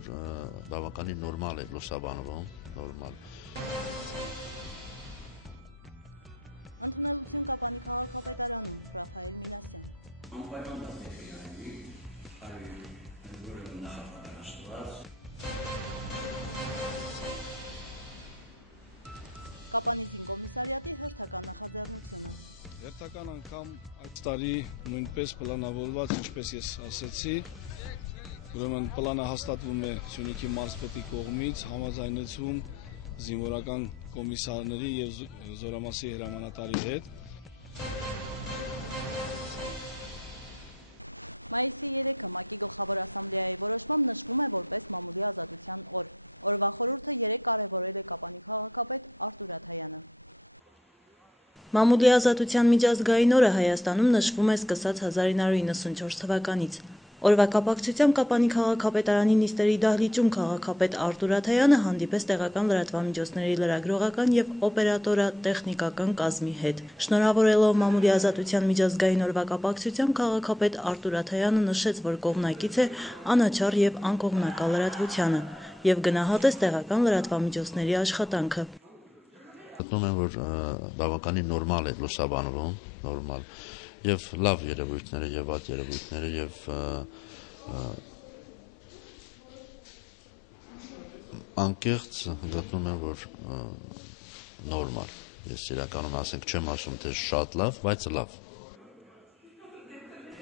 որ բավականին նորմալ է լուսաբանվում, նորմալ։ Հերթական անգամ այդ տարի նույնպես պլանավորված, ինչպես ես ասեցի, ուրեմն պլանը հաստատվում է Սյունիքի մարզպետի կողմից, համաձայնեցում զինվորական կոմիսարների եւ զորամասի հրամանատարի հետ։ Մամուլի ազատության միջազգային օրը Հայաստանում նշվում է սկսած 1994 թվականից։ Օրվա կապակցությամբ Կապանի քաղաքապետարանի նիստերի դահլիճում քաղաքապետ Արտուր Աթայանը հանդիպեց տեղական լրատվամիջոցների լրագրողական եւ օպերատորատեխնիկական կազմի հետ։ Շնորհավորելով Մամուլի ազատության միջազգային օրվա կապակցությամբ քաղաքապետ Արտուր Աթայանը նշեց, որ կողմնակից է անաչառ եւ անկողմնակալ լրատվությանը եւ գնահատեց տեղական լրատվամիջոցների աշխատանքը։ Գտնում եմ, որ բավականին նորմալ է լուսաբանվում, նորմալ եւ լավ երևույթները եւ այդ երևույթները եւ անկեղծ գտնում եմ, որ նորմալ։ Ես իրականում ասենք չեմ ասում, թե շատ լավ, բայց լավ։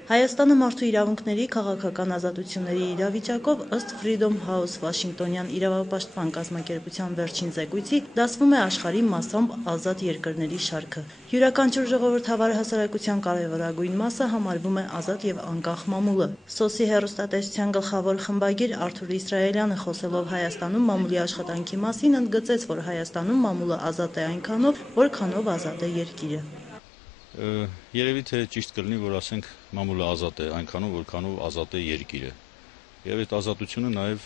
Հայաստանը մարդու իրավունքների քաղաքական ազատությունների իրավիճակով ըստ Freedom House Վաշինգտոնյան իրավապաշտպան կազմակերպության վերջին զեկույցի դասվում է աշխարհի մասամբ ազատ երկրների շարքը։ Յուրաքանչյուր ժողովրդավար հասարակության կարևորագույն մասը համարվում է ազատ եւ անկախ մամուլը։ SOS-ի հեռուստատեսության գլխավոր խմբագիր Արթուր Իսրայելյանը խոսելով Հայաստանում մամուլի աշխատանքի մասին ընդգծեց, որ Հայաստանում մամուլը ազատ է այնքանով, որքանով ազատ է երկիրը։ Երևի թե ճիշտ կլինի, որ ասենք մամուլը ազատ է այնքանով, որքանով ազատ է երկիրը։ Եվ այդ ազատությունը նաև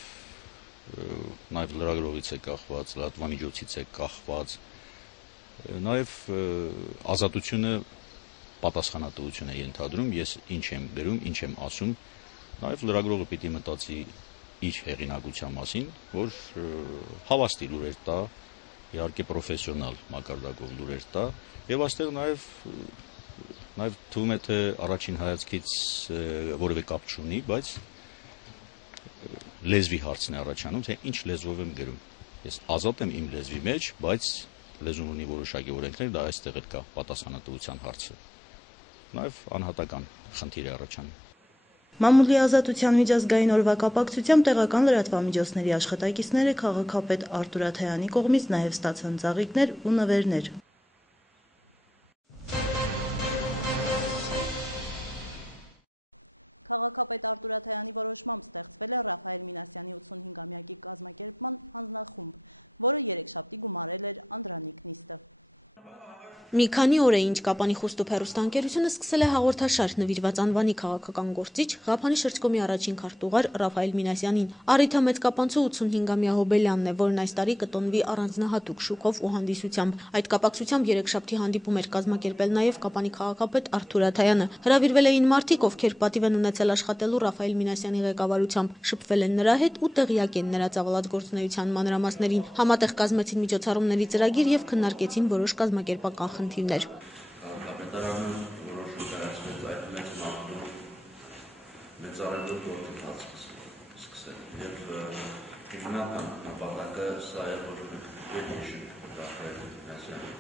լրագրողից է կախված, լրատվամիջոցից է կախված։ Նաև ազատությունը պատասխանատվություն է ենթադրում, ես ինչ եմ գրում, ինչ եմ ասում, նաև լրագրողը պիտի մտածի իր հեղինակության մասին, որ հավաստի լուրեր տա, իհարկե պրոֆեսիոնալ մակարդակով լուրեր տա, եւ այստեղ նաև թվում է թե առաջին հայացքից որևէ կապ չունի, բայց լեզվի հարցն է առաջանում, թե ինչ լեզվով եմ գրում։ Ես ազատ եմ իմ լեզվի մեջ, բայց լեզուն ունի որոշակի օրենքներ, դա այստեղ էլ կա պատասխանատվության հարցը։ Նաև անհատական խնդիր է առաջանում։ Մամուլի ազատության միջազգային օրվա կապակցությամբ տեղական լրատվամիջոցների աշխատակիցները քաղաքապետ Արտուր Աթայանի կողմից նաև ստացան ծաղիկներ ու նվերներ։ Մի քանի օր է ինչ Կապանի Խոստուփ հեռուստաընկերությունը սկսել է հաղորդաշար նվիրված անվանի քաղաքական գործիչ Ղափանի շրջկոմի առաջին քարտուղար Ռաֆայել Մինասյանին։ Առիթը մեծ կապանցու 85-ամյա Հոբելյանն է, որն այս տարի կտոնվի առանձնահատուկ շուկով ու հանդիսությամբ։ Այդ կապակցությամբ երեքշաբթի հանդիպում էր կազմակերպել նաև Կապանի քաղաքապետ Արտուր Աթայանը։ Հրավիրվել էին մարդիկ, ովքեր պատիվ են ունեցել աշխատելու Ռաֆայել Մինասյանի ղեկավարությամբ, շփվել են նրա հետ ու տեղյակ են նրա ծավալած գործունեության մանրամասներին։ Համատեղ կազմեցին միջոցառումների ծրագիր եւ քննարկեցին որոշ կազմակերպական խնդիրներ։ Քաղաքապետարանը որոշում կայացրեց այդ մեծ մարտում մեծարելու գործընթաց սկսել եւ հիմնական նպատակը սա է, որ գերիշն Ռաֆայել Մինասյանի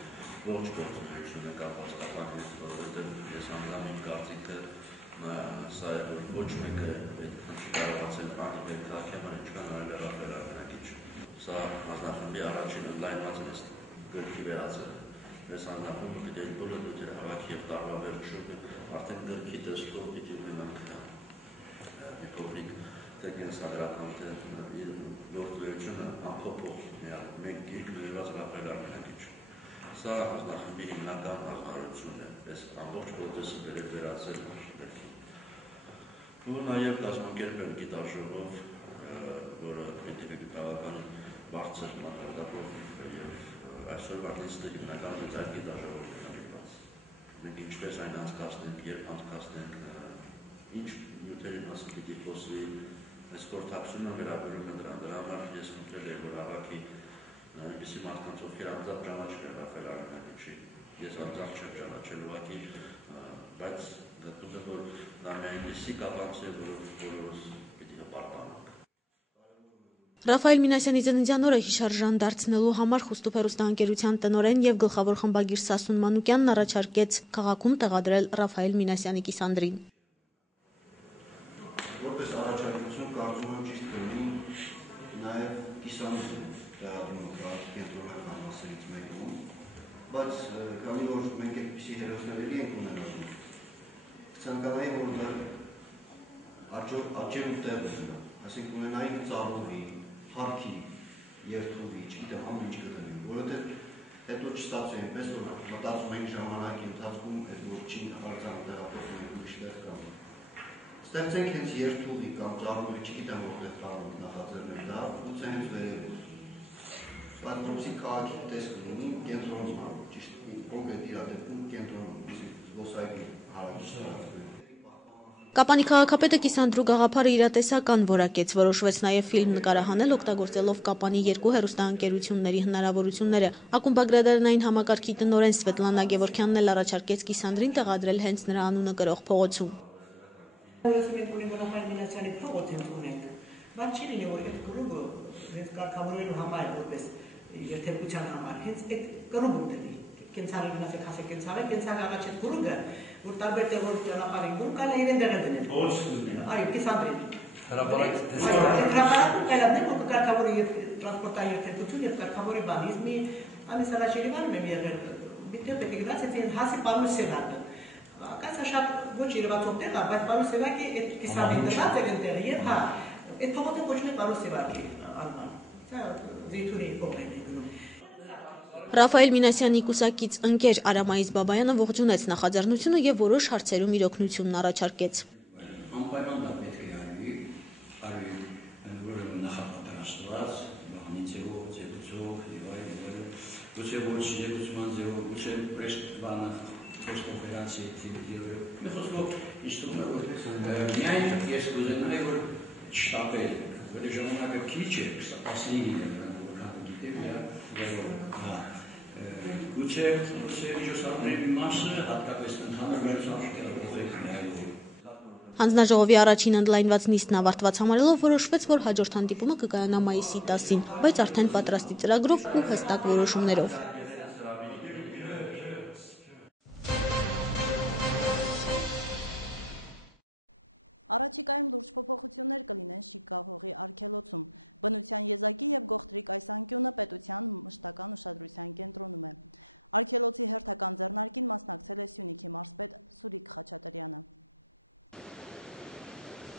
ողջ գործունեությունը կապված Կապանի հետ, որովհետեւ ես անձամբ իմ կարծիքը սա է, որ ոչ մեկը այդ խնդրի կարողացել անիվել քաղաքական ինչքան արել է Ռաֆայել Արտուր։ Սա հանձնախմբի առաջին ընդլայնված գրքի վերածել։ Ես անձնախումբը պիտի բոլոր դեպքերը հավաքի եւ տարվա վերջում արդեն գրքի տեսքով պիտի ունենանք մի փոքրիկ թե կենսագրական թե իր գործունեությունը ամփոփող մեկ գիրք նվիրված Ռաֆայել Արտուր։ Սա հանձնախմբի հիմնական ազգարությունն է, այս ամբողջ process-ը վերածել գրքի։ Ու նաեւ կազմակերպել գիտաժողով, որը պիտի քաղաքական բարձր մակարդակով եւ այսօր վարդիստը հիմնականում այդ գիտաժողովն է նվիրված։ Մենք ինչպես այն անցկացնենք, երբ անցկացնենք, ինչ նյութերի մասին պիտի խոսվի, այս խորհրդակցությունը վերաբերում է դրան։ Դրա համար ես խնդրել եմ, որ աղաքի այնպիսի մարդկանց, ովքեր անձամբ ճանաչել են Ռաֆայել Արամյանիչին, ես անձամբ չեմ ճանաչել ուղղակի, բայց գտնում եմ, որ դա միայն լիսի կապանց է, որոնց պիտի հպարտանանք։ Ռաֆայել Մինասյանի ծննդյան օրը հիշարժան դարձնելու համար Խուստուփ հեռուստաընկերության տնօրեն եւ գլխավոր խմբագիր Սասուն Մանուկյանն առաջարկեց քաղաքում տեղադրել Ռաֆայել Մինասյանի կիսանդրին։ Որպես առաջարկություն կարծում եմ ճիշտ կլինի նաեւ կիսանդրին տեղադրումը կենտրոնական մասերից մեկում, բայց քանի որ մենք այդպիսի հերոսների ենք ունենալու, կցանկանայի, որ դա աճելու տեղ ունենա, այսինքն ունենայինք ծավալվի, հարքի, երթուվի, չգիտեմ, ամեն ինչ կդնենք, որովհետև հետո չստացվի այնպես, որ մտածում ենք ժամանակի ընթացքում այդ ոչինչ արձանը տեղափոխում ենք ուրիշ տեղ կամ ստեղծենք հենց երթուղի կամ ծառուղի, չգիտեմ որտեղ կարող նախաձեռնել դա, գուցե հենց վերևում։ Բայց որպեսզի քաղաքի տեսք լինի կենտրոնում, ճիշտ կոնկրետ իրադեպքում կենտրոնում, զբոսայգի հարակից։ Կապանի քաղաքապետը կիսանդրու գաղափարը իրատեսական որակեց, որոշվեց նաև ֆիլմ նկարահանել օգտագործելով Կապանի երկու հեռուստաընկերությունների հնարավորությունները։ Ակումբ Ագրադարանային համակարգի տնօրեն Սվետլանա Գևորգյանն էլ առաջարկեց կիսանդրին տեղադրել հենց նրա անունը կրող փողոցում։ Բայց չի լինի, որ այդ կռուգը հենց կարգավորելու համար, որպես երթևեկության համար, հենց այդ կռուգը դնի։ Կենցաղի գնացեք, հասեք կենցաղի առաջ այդ կռուգը, որ տարբեր տեղով ճանապարհին գում կարելի է իրեն տեղը դնել։ Այո, կիսանդրին։ Հրապարակում կարելի է որ կարգավորի տրանսպորտային երթևեկություն եւ կարգավորի բան։ Ես մի ամիս առաջ Երևանում եմ եղել, դիտել պետք է գնացի հասի Պարուս Սևակը։ Կայսա շատ ոչ երևացող տեղ է, բայց Պարուս Սևակի այդ կիսանդրին դրած էր այնտեղ եւ հա այդ փողոցը կոչվում է Պարուս Սևակի անվան։ Սա Զեյթունի կողմն է գնում։ Ռաֆայել Մինասյանի կուսակից ընկեր Արամայիս Բաբայանը ողջունեց նախաձեռնությունը եւ որոշ հարցերում իր օգնությունն առաջարկեց։ Անպայման դա պետք է արվի ուրեմն նախապատրաստված, բանի ձևով, ձևոցով եւ այլն, գուցե ոչ ձևոցման ձևով, գուցե բանը օպերացիա ձևով։ Մի խոսքով իստում է որ միայն ես կուզենայի որ չտապել, որ ժամանակը քիչ է, 15 որքան գիտեմ, գուցե միջոցառումների մասը հատկապես ընդհանուր միջոցառումները փոխեք նայելով։ Հանձնաժողովի առաջին ընդլայնված նիստն ավարտված համարելով որոշվեց, որ հաջորդ հանդիպումը կկայանա մայիսի 10-ին, բայց արդեն պատրաստի ծրագրով ու հստակ որոշումներով։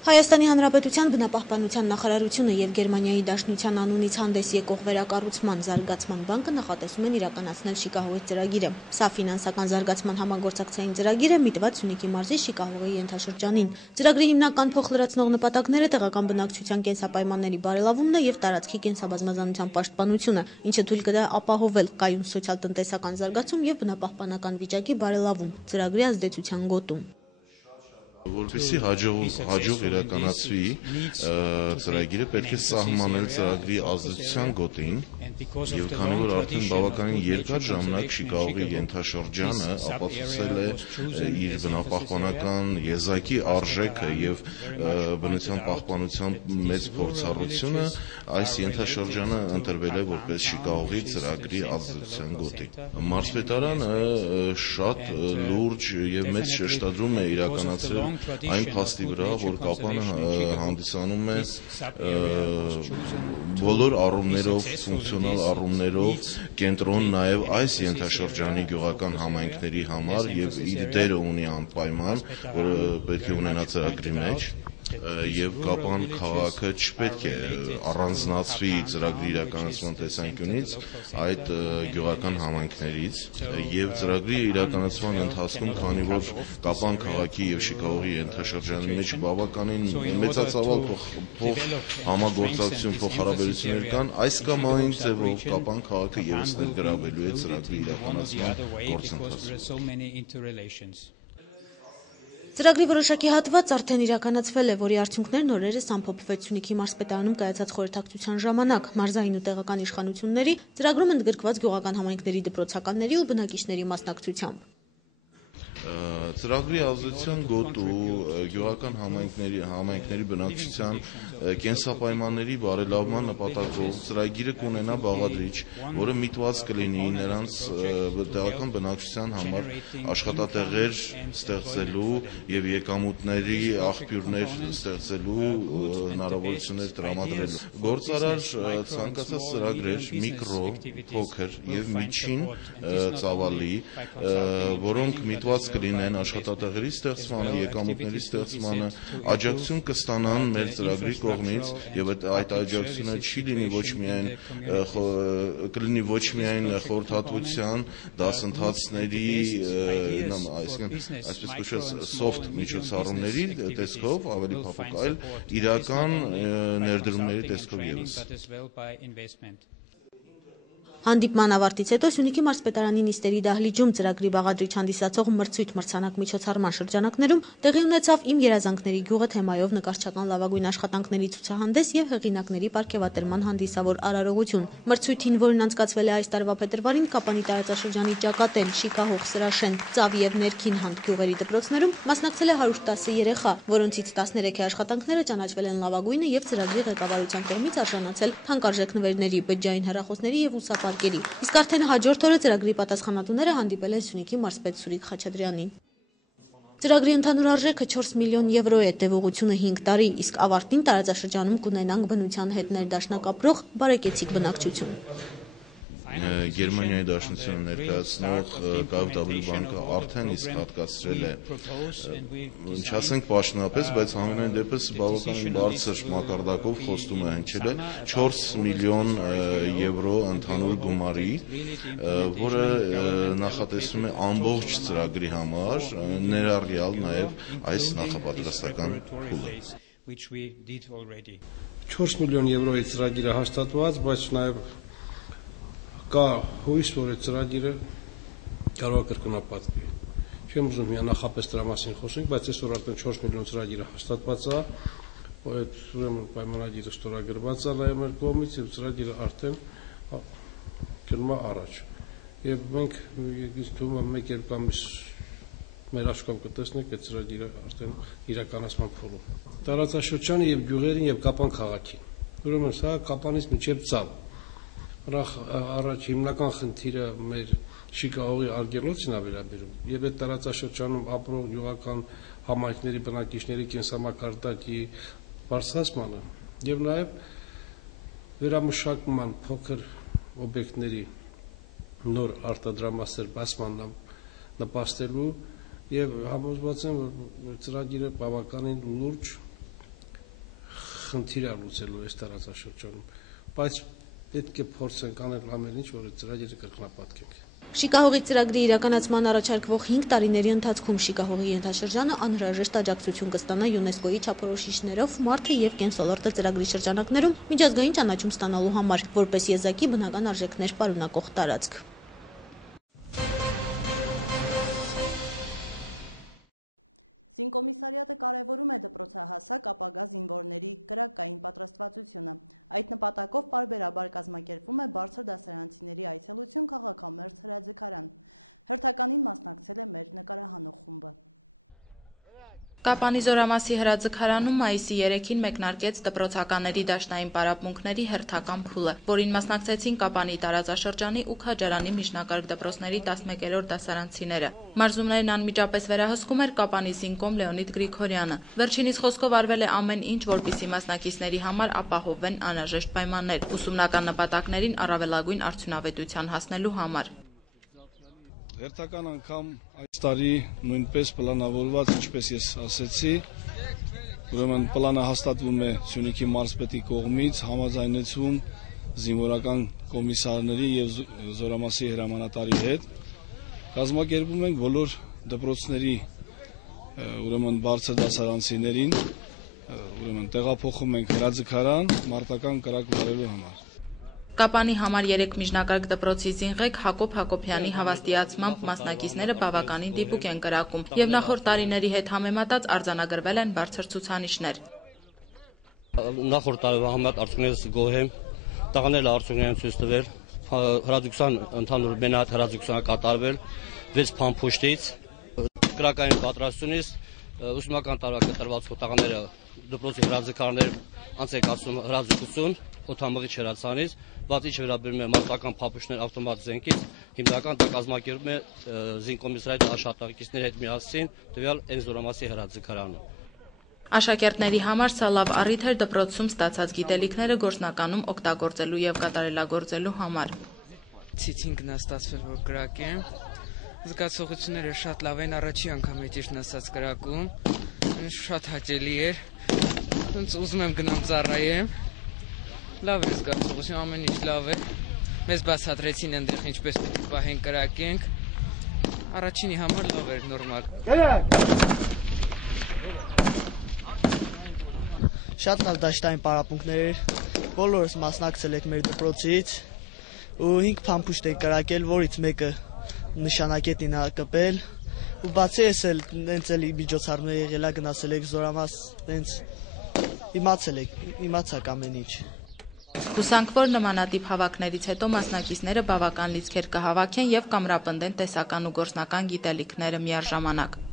Հայաստանի Հանրապետության բնապահպանության նախարարությունը եւ Գերմանիայի Դաշնության անունից հանդես եկող վերակառուցման զարգացման բանկը նախատեսում են իրականացնել Շիկահողի ծրագիրը։ Սա ֆինանսական զարգացման համագործակցային ծրագիր է միտված Սյունիքի մարզի Շիկահողի ենթաշրջանին։ Ծրագրի հիմնական փոխլրացնող նպատակները տեղական բնակչության կենսապայմանների բարելավումն է եւ տարածքի կենսաբազմազանության պաշտպանությունը, ինչը թույլ կտա ապահովել կայուն սոցիալ-տնտեսական զարգացում եւ բնապահպանական վիճակի բարելավում։ Ծրագրի ազդեցության գոտում Որպեսզի հաջող իրականացվի ծրագիրը պետք է սահմանել ծրագրի ազդեցության գոտին եւ քանի որ արդեն բավականին երկար ժամանակ Շիկահողի ենթաշրջանը ապացուցել է իր բնապահպանական եզակի արժեքը եւ բնության պահպանության մեծ փորձառությունը, այս ենթաշրջանը ընտրվել է որպես Շիկահողի ծրագրի ազդեցության գոտի։ Մարզպետարանը շատ լուրջ եւ մեծ շեշտադրում է իրականացրել այն փաստի վրա, որ Կապանը հանդիսանում է բոլոր առումներով, ֆունկցիոնալ առումներով կենտրոն նաև այս ենթաշրջանի գյուղական համայնքների համար եւ իր դերը ունի անպայման, որը պետք է ունենա ծրագրի մեջ եւ Կապան քաղաքը չպետք է առանձնացվի ծրագրի իրականացման տեսանկյունից այդ գյուղական համայնքներից եւ ծրագրի իրականացման ընթացքում, քանի որ Կապան քաղաքի եւ Շիկահողի ենթաշրջանի մեջ բավականին մեծածավալ համագործակցություն, փոխհարաբերություններ կան, այս կամ այն ձևով Կապան քաղաքը եւս ներգրավելու է ծրագրի իրականացման գործընթացում։ Ծրագրի որոշակի հատված արդեն իրականացվել է, որի արդյունքներն օրերս ամփոփվեց Սյունիքի մարզպետարանում կայացած խորհրդակցության ժամանակ։ Մարզային ու տեղական իշխանությունների ծրագրում ընդգրկված գյուղական համայնքների դպրոցականների ու բնակիչների մասնակցությամբ։ Ծրագրի ազդեցության գոտու գյուղական համայնքների բնակչության կենսապայմանների բարելավման նպատակով ծրագիրը կունենա բաղադրիչ, որը միտված կլինի նրանց տեղական բնակչության համար աշխատատեղեր ստեղծելու եւ եկամուտների աղբյուրներ ստեղծելու հնարավորություններ տրամադրելու։ Գործարար ցանկացած ծրագրեր միկրո, փոքր եւ միջին ծավալի, որոնք միտված կլինեն աշխատատեղերի ստեղծմանը, եկամուտների ստեղծմանը, աջակցություն կստանան մեր ծրագրի կողմից եւ այդ աջակցությունը չի լինի ոչ միայն խորհրդատվության դասընթացների, այսպես կոչված soft միջոցառումների տեսքով ավելի փափուկ, այլ իրական ներդրումների տեսքով ևս։ Հանդիպման ավարտից հետո Սյունիքի մարզպետարանի նիստերի դահլիճում ծրագրի բաղադրիչ հանդիսացող մրցույթ մրցանակ միջոցառման շրջանակներում տեղի ունեցավ «Իմ երազանքների գյուղը» թեմայով նկարչական լավագույն աշխատանքների ցուցահանդես եւ հեղինակների պարգեւատրման հանդիսավոր արարողություն։ Մրցույթին, որն անցկացվել է այս տարվա փետրվարին Կապանի տարածաշրջանի Ճակատել, Շիկահող, Սրաշեն, Ծավ եւ Ներքին Հանդ գյուղերի դպրոցներում մասնակցել է 110 երեխա, որոնցից 13-ի աշխատանքները ճանաչվել են լավագույնը եւ ծրագրի ղեկավարության կողմից արժանացել թանկարժեք նվերների, բջջային հեռախոսների եւ ուսապարկերի։ Իսկ արդեն հաջորդ օրը ծրագրի պատասխանատուները հանդիպել են Սյունիքի մարզպետ Սուրիկ Խաչատրյանին։ Ծրագրի ընդհանուր արժեքը 4 միլիոն եվրո է, տևողությունը 5 տարի, իսկ ավարտին տարածաշրջանում կունենանք բնության հետ ներդաշնակ ապրող բարեկեցիկ բնակչություն։ Գերմանիայի Դաշնությունը ներկայացնող KfW բանկը արդեն իսկ հատկացրել է, չասենք պաշտոնապես, բայց համենայն դեպս բավականին բարձր մակարդակով խոստում է հնչել է 4 միլիոն եվրո ընդհանուր գումարի, որը նախատեսվում է ամբողջ ծրագրի համար, ներառյալ նաև այս նախապատրաստական փուլը։ 4 միլիոն եվրոյի ծրագիրը հաստատված, բայց նաև կա հույս, որ այդ ծրագիրը կարող է կրկնապատկվի։ Չեմ ուզում միանախապես դրա մասին խոսենք, բայց այսօր արդեն 4 միլիոն ծրագիրը հաստատված է, այդ ուրեմն պայմանագիրը ստորագրված է նաև մեր կողմից եւ ծրագիրը արդեն գնում է առաջ։ Եվ մենք թվում է 1-2 ամիս մեր աշխարհում կտեսնենք այդ ծրագիրը արդեն իրականացման փուլում։ Տարածաշրջանը եւ գյուղերին եւ Կապան քաղաքին։ Ուրեմն սա Կապանից մինչեւ Ծավ առաջ հիմնական խնդիրը մեր Շիկահողի արգելոցին է վերաբերում եւ այդ տարածաշրջանում ապրող յուղական համայնքների բնակիչների կենսամակարդակի բարձրացմանը եւ նաեւ վերամշակման փոքր օբյեկտների նոր արտադրամասեր բացման նպաստելու եւ համոզված եմ, որ ծրագիրը բավականին լուրջ խնդիր է լուծելու այս տարածաշրջանում, բայց պետք է փորձենք անել ամեն ինչ, որ այդ ծրագիրը կրկնապատկենք։ Շիկահողի ծրագրի իրականացման առաջարկվող 5 տարիների ընթացքում Շիկահողի ենթաշրջանը անհրաժեշտ աջակցություն կստանա ՅՈՒՆԵՍԿՕ-ի չափորոշիչներով մարդը եւ կենսոլորտը ծրագրի շրջանակներում միջազգային ճանաչում ստանալու համար, որպես եզակի բնական արժեքներ պարունակող տարածք։ Կապանի զորամասի հրաձգարանում մայիսի 3-ին մեկնարկեց դպրոցականների դաշնային պարապմունքների հերթական փուլը, որին մասնակցեցին Կապանի տարածաշրջանի ու Քաջարանի միջնակարգ դպրոցների 11-րդ դասարանցիները։ Մարզումներն անմիջապես վերահսկում էր Կապանի զինկոմ Լեոնիդ Գրիգորյանը։ Վերջինիս խոսքով արվել է ամեն ինչ, որպեսզի մասնակիցների համար ապահովվեն անհրաժեշտ պայմաններ, ուսումնական նպատակներին առավելագույն արդյունավետության հասնելու համար։ Հերթական անգամ այս տարի նույնպես պլանավորված, ինչպես ես ասեցի, ուրեմն պլանը հաստատվում է Սյունիքի մարզպետի կողմից, համաձայնեցում զինվորական կոմիսարների եւ զորամասի հրամանատարի հետ։ Կազմակերպում ենք բոլոր դպրոցների ուրեմն բարձր դասարանցիներին, ուրեմն տեղափոխում ենք հրաձգարան մարտական կրակ վարելու համար։ Կապանի համար 3 միջնակարգ դպրոցի զինղեկ Հակոբ Հակոբյանի հավաստիացմամբ մասնակիցները բավականին դիպուկ են կրակում եւ նախորդ տարիների հետ համեմատած արձանագրվել են բարձր ցուցանիշներ։ Նախորդ տարվա համեմատ արդյունքներս գոհ եմ, տղաները արդյունքներ են ցույց տվել, հրաձգության ընդհանուր մենահատ հրաձգությունը կատարվել 6 փամփուշտից, կրակային պատրաստությունից ուսումնական տարվա կտրվածքով տղաները դպրոցի հրաձգարներ անցեկացում հրաձգություն օդամղի չերացանից, բացի չվերաբերում է մարտական փամփուշտներ ավտոմատ զենքից, հիմնական դա կազմակերպում է զինկոմիսարիատի աշխատակիցների հետ միասին տվյալ Էնզորամասի հրաձգարանը։ Աշակերտների համար սա լավ առիթ էր դպրոցում ստացած գիտելիքները գործնականում օգտագործելու եւ կատարելագործելու համար։ Ցիցինքն է ստացվել, որ կրակեմ։ Զգացողությունները շատ լավ են, առաջի անգամ է ճիշտ ասած կրակում։ Շատ հաճելի էր։ Ոնց ուզում եմ գնամ ծառայեմ։ Լավ է զգացողություն, ամեն ինչ լավ է։ Մեզ բացատրեցին այնտեղ ինչպես պետք է պահենք կրակենք։ Առաջինի համար լավ էր, նորմալ։ Շատ լավ դաշտային պարապմունքներ էր, բոլորս մասնակցել եք մեր դպրոցից ու 5 փամփուշտ ենք կրակել, որից մեկը նշանակետին ա կպել ու բացի էս էլ հենց էլի միջոցառումներ եղել ա գնացել եք Զորամաս, հենց իմացակ ամեն ինչ։ Հուսանք, որ նմանատիպ հավաքներից հետո մասնակիցները բավական լիցքեր կհավաքեն եւ կամրապնդեն տեսական ու գործնական գիտելիքները միաժամանակ։